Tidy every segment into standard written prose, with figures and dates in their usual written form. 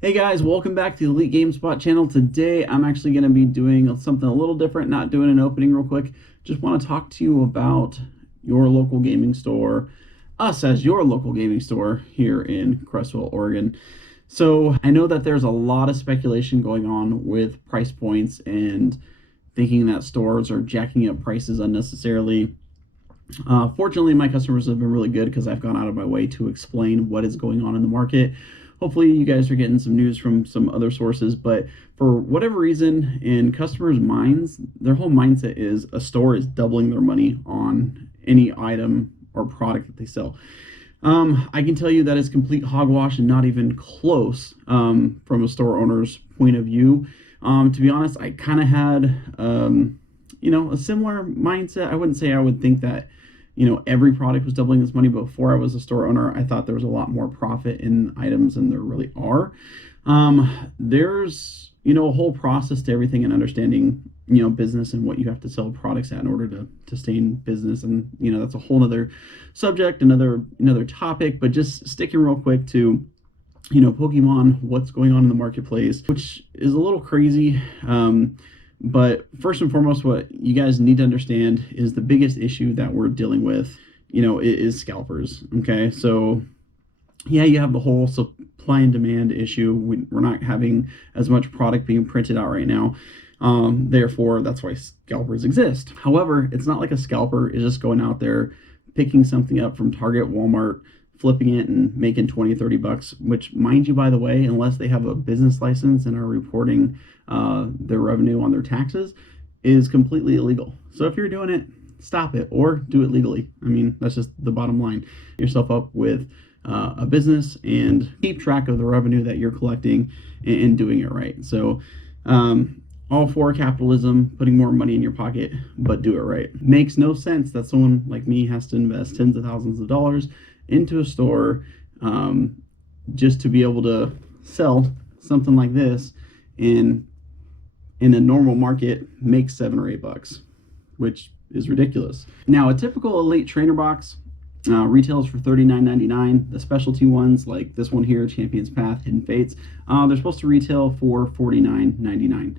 Hey guys, welcome back to the Elite GameSpot channel. Today I'm actually going to be doing something a little different, not doing an opening real quick. Just want to talk to you about your local gaming store, us as your local gaming store here in Creswell, Oregon. So I know that there's a lot of speculation going on with price points and thinking that stores are jacking up prices unnecessarily. Fortunately, my customers have been really good because I've gone out of my way to explain what is going on in the market. Hopefully, you guys are getting some news from some other sources, but for whatever reason, in customers' minds, their whole mindset is a store is doubling their money on any item or product that they sell. I can tell you that is complete hogwash and not even close from a store owner's point of view. To be honest, I kind of had, a similar mindset. I wouldn't say I would think that, every product was doubling its money. But before I was a store owner, I thought there was a lot more profit in items than there really are. There's, a whole process to everything and understanding, business and what you have to sell products at in order to stay in business. And, that's a whole other subject, another topic, but just sticking real quick to, Pokemon, what's going on in the marketplace, which is a little crazy. But first and foremost, what you guys need to understand is the biggest issue that we're dealing with, is scalpers. Okay. So yeah, you have the whole supply and demand issue. We're not having as much product being printed out right now. Therefore, that's why scalpers exist. However, it's not like a scalper is just going out there, picking something up from Target, Walmart, flipping it and making 20, 30 bucks, which, mind you, by the way, unless they have a business license and are reporting their revenue on their taxes, is completely illegal. So if you're doing it, stop it or do it legally. I mean, that's just the bottom line. Yourself up with a business and keep track of the revenue that you're collecting and doing it right. So all for capitalism, putting more money in your pocket, but do it right. Makes no sense that someone like me has to invest tens of thousands of dollars into a store just to be able to sell something like this in a normal market, make $7 or $8, which is ridiculous. Now, a typical Elite Trainer box retails for $39.99. The specialty ones, like this one here, Champions Path, Hidden Fates, they're supposed to retail for $49.99.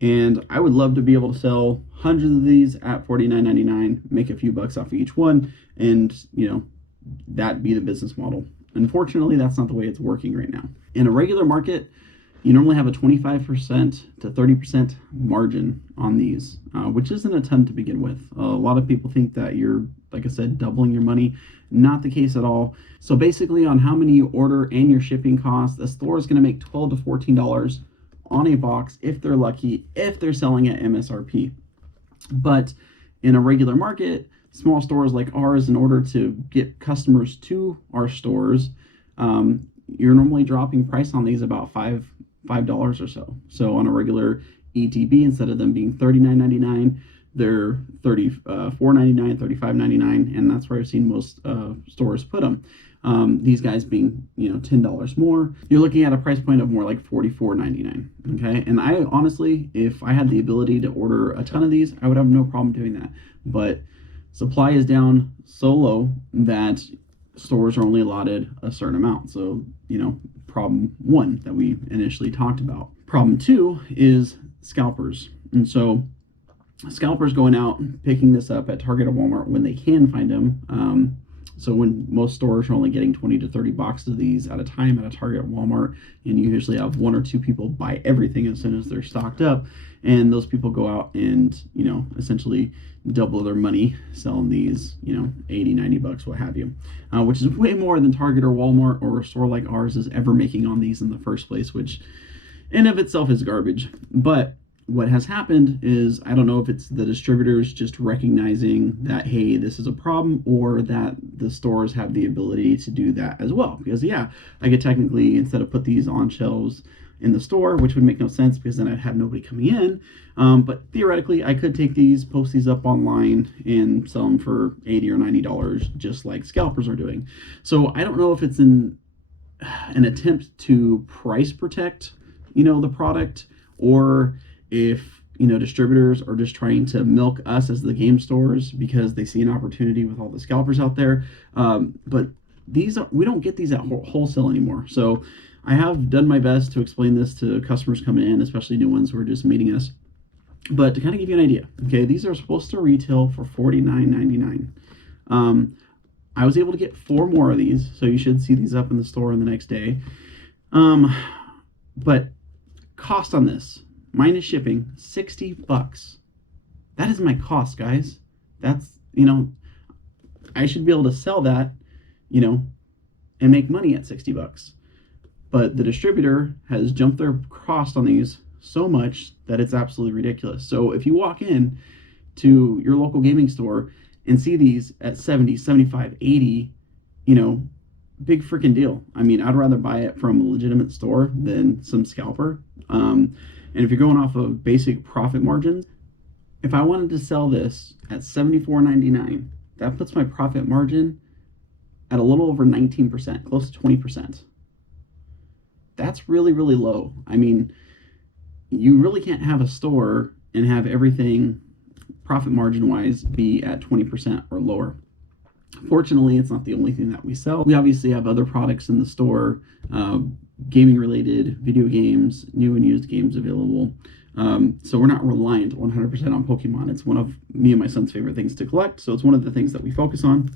And I would love to be able to sell hundreds of these at $49.99, make a few bucks off of each one, and that be the business model. Unfortunately, that's not the way it's working right now. In a regular market, you normally have a 25% to 30% margin on these, which isn't a ton to begin with. A lot of people think that you're, like I said, doubling your money. Not the case at all. So basically, on how many you order and your shipping costs, the store is going to make $12 to $14 on a box if they're lucky, if they're selling at MSRP. But in a regular market, small stores like ours, in order to get customers to our stores, you're normally dropping price on these about $5 or so. So on a regular ETB, instead of them being $39.99, they're $34.99, $35.99, and that's where I've seen most stores put them. These guys being, $10 more. You're looking at a price point of more like $44.99. Okay, and I honestly, if I had the ability to order a ton of these, I would have no problem doing that. But supply is down so low that stores are only allotted a certain amount. So, problem one that we initially talked about. Problem two is scalpers. And so scalpers going out and picking this up at Target or Walmart when they can find them. So when most stores are only getting 20 to 30 boxes of these at a time at a Target or Walmart, and you usually have one or two people buy everything as soon as they're stocked up, and those people go out and, essentially double their money selling these, 80, 90 bucks, what have you, which is way more than Target or Walmart or a store like ours is ever making on these in the first place, which in of itself is garbage. But what has happened is, I don't know if it's the distributors just recognizing that, hey, this is a problem, or that the stores have the ability to do that as well. Because yeah, I could technically, instead of put these on shelves in the store, which would make no sense because then I'd have nobody coming in, but theoretically I could take these, post these up online, and sell them for $80 or $90, just like scalpers are doing. So I don't know if it's an attempt to price protect, the product, or if distributors are just trying to milk us as the game stores because they see an opportunity with all the scalpers out there. But we don't get these at wholesale anymore. So I have done my best to explain this to customers coming in, especially new ones who are just meeting us. But to kind of give you an idea, okay, these are supposed to retail for $49.99. I was able to get 4 more of these, so you should see these up in the store in the next day. Um, but cost on this, minus shipping, $60. That is my cost, guys. That's, I should be able to sell that, you know, and make money at $60. But the distributor has jumped their cost on these so much that it's absolutely ridiculous. So if you walk in to your local gaming store and see these at 70, 75, 80, big freaking deal. I mean, I'd rather buy it from a legitimate store than some scalper. And if you're going off of basic profit margins, if I wanted to sell this at $74.99, that puts my profit margin at a little over 19%, close to 20%. That's really, really low. I mean, you really can't have a store and have everything profit margin wise be at 20% or lower. Fortunately, it's not the only thing that we sell. We obviously have other products in the store, gaming related, video games, new and used games available. So we're not reliant 100% on Pokemon. It's one of me and my son's favorite things to collect. So it's one of the things that we focus on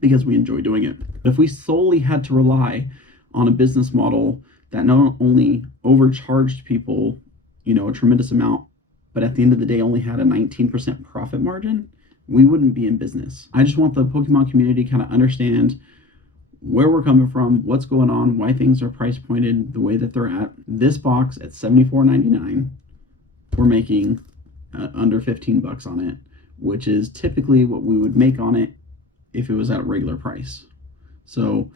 because we enjoy doing it. If we solely had to rely on a business model that not only overcharged people, a tremendous amount, but at the end of the day only had a 19% profit margin, we wouldn't be in business. I just want the Pokemon community to kind of understand where we're coming from, what's going on, why things are price pointed the way that they're at. This box at $74.99, we're making under $15 on it, which is typically what we would make on it if it was at a regular price. So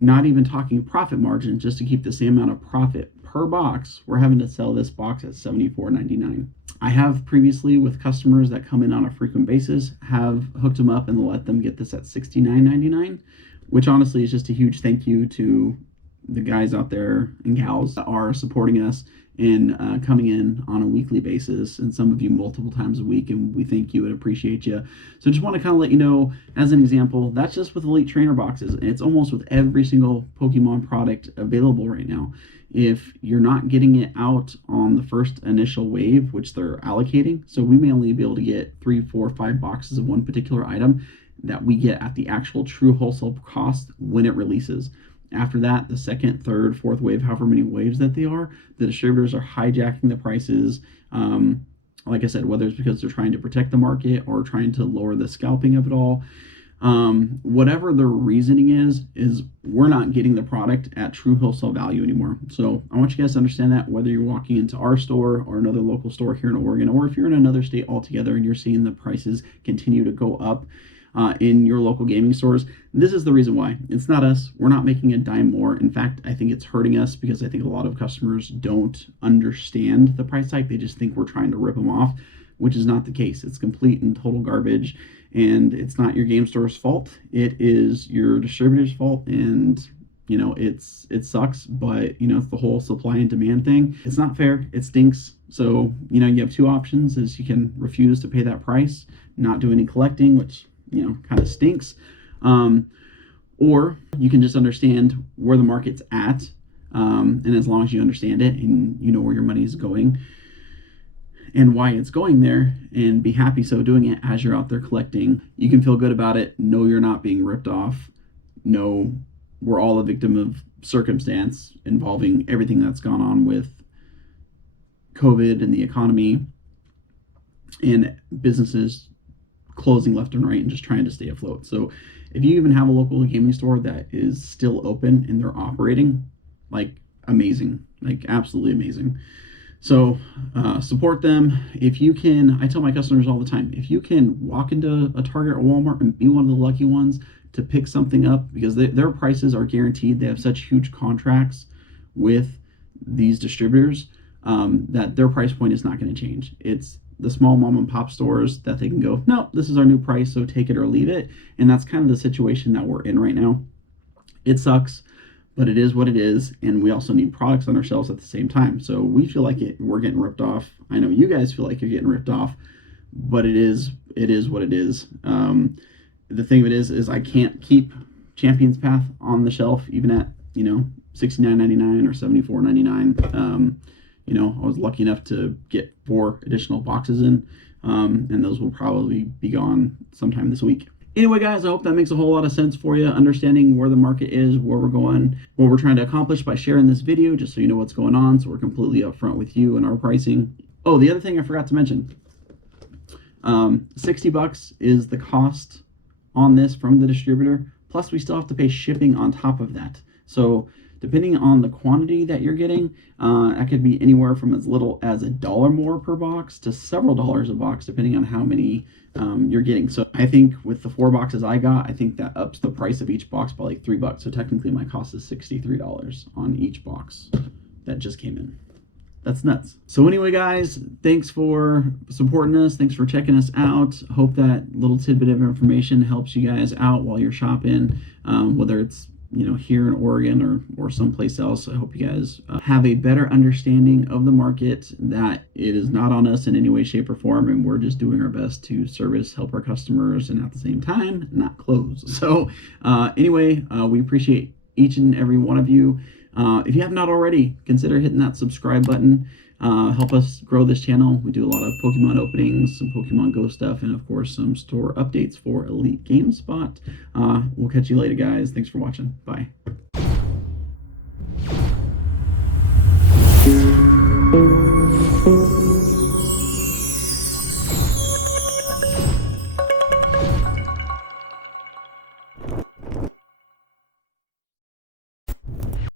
not even talking profit margin, just to keep the same amount of profit per box, we're having to sell this box at $74.99. I have previously, with customers that come in on a frequent basis, have hooked them up and let them get this at $69.99, which honestly is just a huge thank you to the guys out there and gals that are supporting us and coming in on a weekly basis, and some of you multiple times a week, and we thank you and appreciate you. So just want to kind of let you know, as an example, that's just with Elite Trainer boxes. It's almost with every single Pokemon product available right now. If you're not getting it out on the first initial wave, which they're allocating, so we may only be able to get 3, 4, 5 boxes of one particular item that we get at the actual true wholesale cost when it releases. After that, the second, third, fourth wave, however many waves that they are, the distributors are hijacking the prices. Like I said, whether it's because they're trying to protect the market or trying to lower the scalping of it all. Whatever the reasoning is we're not getting the product at true wholesale value anymore. So I want you guys to understand that, whether you're walking into our store or another local store here in Oregon, or if you're in another state altogether and you're seeing the prices continue to go up in your local gaming stores, this is the reason why. It's not us. We're not making a dime more. In fact, I think it's hurting us, because I think a lot of customers don't understand the price hike. They just think we're trying to rip them off, which is not the case. It's complete and total garbage, and it's not your game store's fault. It is your distributor's fault, and it sucks, but it's the whole supply and demand thing. It's not fair. It stinks. So you have 2 options: is you can refuse to pay that price, not do any collecting, which kind of stinks, or you can just understand where the market's at, and as long as you understand it and you know where your money is going and why it's going there, and be happy so doing it as you're out there collecting, you can feel good about it. Know you're not being ripped off. Know we're all a victim of circumstance involving everything that's gone on with COVID and the economy and businesses closing left and right and just trying to stay afloat. So if you even have a local gaming store that is still open and they're operating, amazing, absolutely amazing. So support them. If you can, I tell my customers all the time, if you can walk into a Target or Walmart and be one of the lucky ones to pick something up, because their prices are guaranteed. They have such huge contracts with these distributors that their price point is not going to change. It's the small mom and pop stores that they can go, no, this is our new price, so take it or leave it. And that's kind of the situation that we're in right now. It sucks, but it is what it is, and we also need products on our shelves at the same time. So we feel like we're getting ripped off. I know you guys feel like you're getting ripped off, but it is what it is. The thing of it is I can't keep Champion's Path on the shelf even at $69.99 or $74.99. You know, I was lucky enough to get 4 additional boxes in, and those will probably be gone sometime this week. Anyway, guys, I hope that makes a whole lot of sense for you, understanding where the market is, where we're going, what we're trying to accomplish by sharing this video, just so you know what's going on, so we're completely upfront with you and our pricing. Oh, the other thing I forgot to mention, $60 is the cost on this from the distributor, plus we still have to pay shipping on top of that. So depending on the quantity that you're getting, that could be anywhere from as little as $1 more per box to several dollars a box, depending on how many you're getting. So I think with the 4 boxes I got, I think that ups the price of each box by like $3. So technically my cost is $63 on each box that just came in. That's nuts. So anyway, guys, thanks for supporting us. Thanks for checking us out. Hope that little tidbit of information helps you guys out while you're shopping, whether it's, you know, here in Oregon or someplace else. I hope you guys have a better understanding of the market, that it is not on us in any way, shape, or form, and we're just doing our best to help our customers, and at the same time, not close. So anyway, we appreciate each and every one of you. If you have not already, consider hitting that subscribe button. Help us grow this channel. We do a lot of Pokemon openings, some Pokemon Go stuff, and of course some store updates for Elite GameSpot. We'll catch you later, guys. Thanks for watching. Bye.